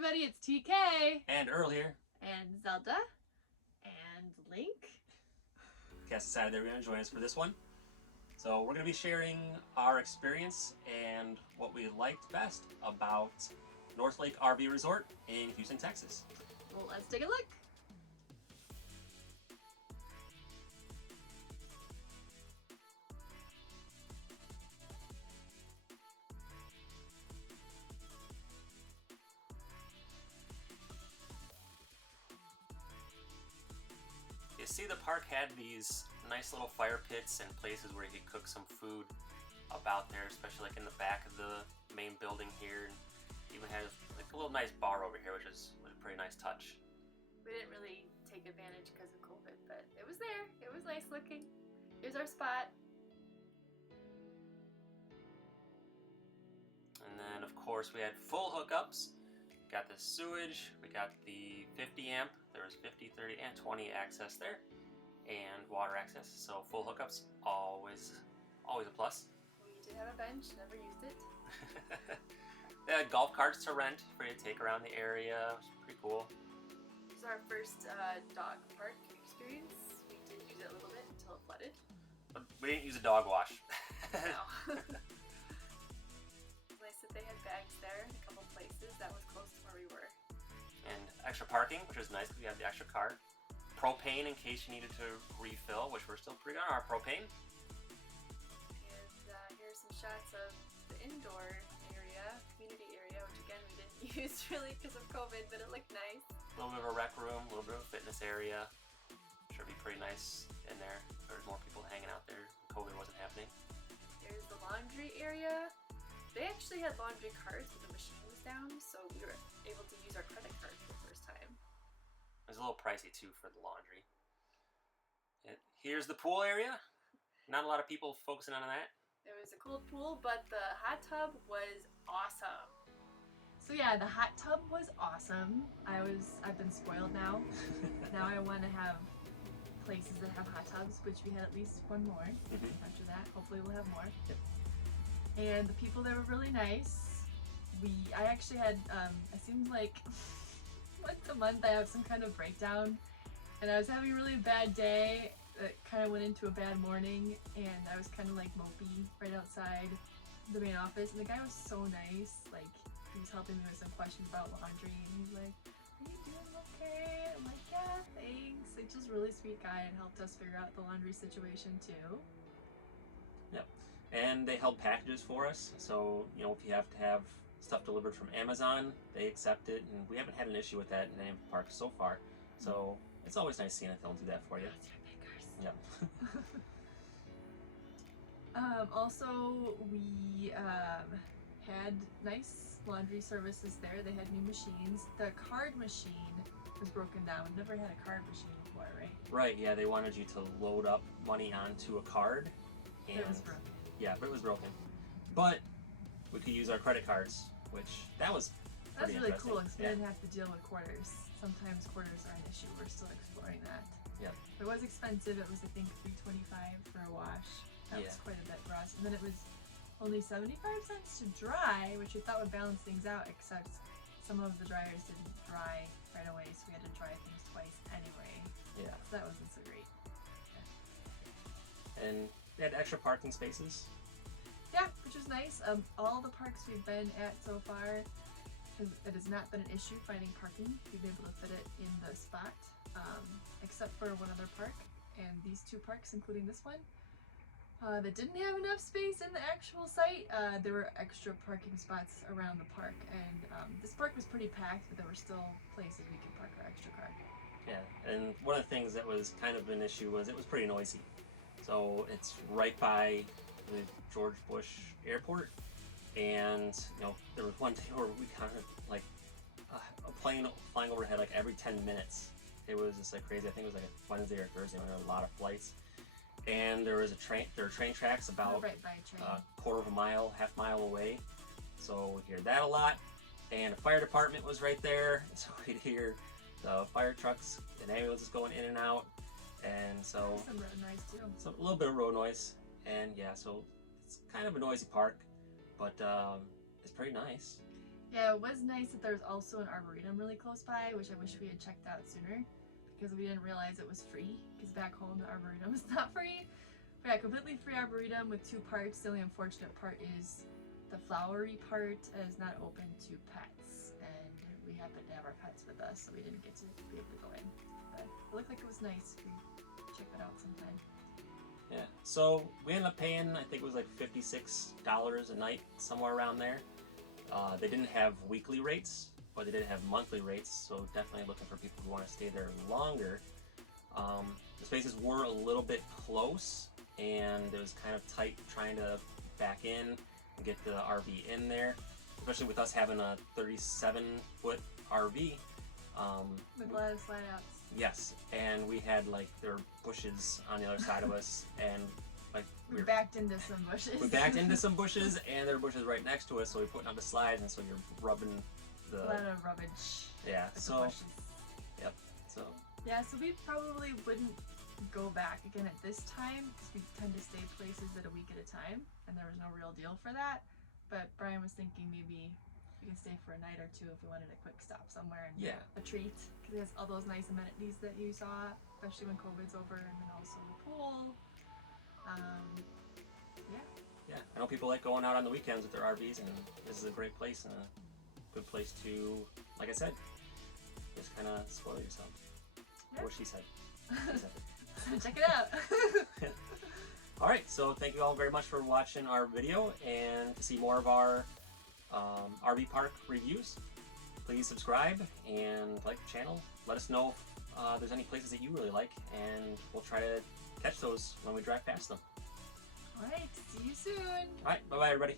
everybody, it's TK. And Earl here. And Zelda. And Link. Cass decided they were going to join us for this one. So we're going to be sharing our experience and what we liked best about Northlake RV Resort in Houston, Texas. Well, let's take a look. You see, the park had these nice little fire pits and places where you could cook some food about there, especially like in the back of the main building here. And even had like a little nice bar over here, which was a pretty nice touch. We didn't really take advantage because of COVID, but it was there. It was nice looking. Here's our spot. And then, of course, we had full hookups. Got the sewage, we got the 50 amp, there was 50, 30, and 20 access there, and water access, so full hookups, always a plus. We did have a bench, never used it. They had golf carts to rent for you to take around the area, which is pretty cool. This was our first dog park experience. We did use it a little bit until it flooded. But we didn't use a dog wash. No. Nice that they had bags there in a couple places. That was close to where we were. And extra parking, which was nice because we had the extra car. Propane in case you needed to refill, which we're still pretty good on our propane. And here's some shots of the indoor area, community area, which again we didn't use really because of COVID, but it looked nice. A little bit of a rec room, a little bit of a fitness area. Sure be pretty nice in there. There was more people hanging out there. COVID wasn't happening. There's the laundry area. They actually had laundry carts, but the machine was down, so we were able to use our credit card for the first time. It was a little pricey too for the laundry. And here's the pool area. Not a lot of people focusing on that. It was a cold pool, but the hot tub was awesome. So yeah, the hot tub was awesome. I've been spoiled now. Now I want to have places that have hot tubs, which we had at least one more. After that, hopefully we'll have more. Yep. And the people there were really nice. I actually had, it seems like once a month I have some kind of breakdown, and I was having a really bad day that kind of went into a bad morning, and I was kind of like mopey right outside the main office, and the guy was so nice. Like, he was helping me with some questions about laundry, and he's like, "Are you doing okay?" I'm like, "Yeah, thanks." Like, just really sweet guy, and helped us figure out the laundry situation too. Yep. And they held packages for us, so you know, if you have to have stuff delivered from Amazon, they accept it, and we haven't had an issue with that in any of the parks so far. So it's always nice seeing that they'll do that for you. Yep. Also, we had nice laundry services there. They had new machines. The card machine was broken down. We've never had a card machine before, right? Right. Yeah, they wanted you to load up money onto a card. And it was broken. Yeah, but it was broken. But we could use our credit cards, which that was pretty really interesting. cool because we didn't have to deal with quarters. Sometimes quarters are an issue. We're still exploring that. Yeah. It was expensive. It was, I think, $3.25 for a wash. That was quite a bit for us. And then it was only 75 cents to dry, which we thought would balance things out, except some of the dryers didn't dry right away, so we had to dry things twice anyway. Yeah. So that wasn't so great. And they had extra parking spaces. Yeah, which was nice. All the parks we've been at so far, it has not been an issue finding parking. We've been able to fit it in the spot, except for one other park. And these two parks, including this one, that didn't have enough space in the actual site. There were extra parking spots around the park, and this park was pretty packed, but there were still places we could park our extra car. Yeah, and one of the things that was kind of an issue was it was pretty noisy. So it's right by the George Bush Airport, and you know, there was one day where we kind of like a plane flying overhead like every 10 minutes. It was just like crazy. I think it was like a Wednesday or Thursday when there were a lot of flights, and there were train tracks about right by a train. Quarter of a mile, half mile away. So we hear that a lot, and the fire department was right there, so we'd hear the fire trucks and ambulances going in and out. And so some road noise too. So a little bit of road noise, and yeah, so it's kind of a noisy park, but it's pretty nice. Yeah, it was nice that there was also an arboretum really close by, which I wish we had checked out sooner because we didn't realize it was free. Because back home, the arboretum is not free. But yeah, completely free arboretum with 2 parts. The only unfortunate part is the flowery part is not open to pets, and we happened to have our pets with us, so we didn't get to be able to go in. But it looked like it was nice. We check that out sometime. Yeah. So we ended up paying, I think it was like $56 a night, somewhere around there. They didn't have weekly rates, but they did have monthly rates, so definitely looking for people who want to stay there longer. The spaces were a little bit close, and it was kind of tight trying to back in and get the RV in there, especially with us having a 37-foot RV. With a lot of slide outs. Yes, and we had like there were bushes on the other side of us, and like we backed into some bushes. We backed into some bushes, and there were bushes right next to us, so we put on the slides, and so you're rubbing the. A lot of rubbish. Yeah. So. Yep. So. Yeah, so we probably wouldn't go back again at this time because we tend to stay places at a week at a time, and there was no real deal for that. But Brian was thinking maybe we can stay for a night or 2 if we wanted a quick stop somewhere and a treat, because it has all those nice amenities that you saw, especially when COVID's over, and then also the pool. Yeah, I know people like going out on the weekends with their RVs, and this is a great place and a good place to, like I said, just kind of spoil yourself. Yeah. What she said. So check it out. All right, so thank you all very much for watching our video, and to see more of our RV park reviews, please subscribe and like the channel. Let us know if there's any places that you really like, and we'll try to catch those when we drive past them. All right, see you soon. All right, bye-bye everybody.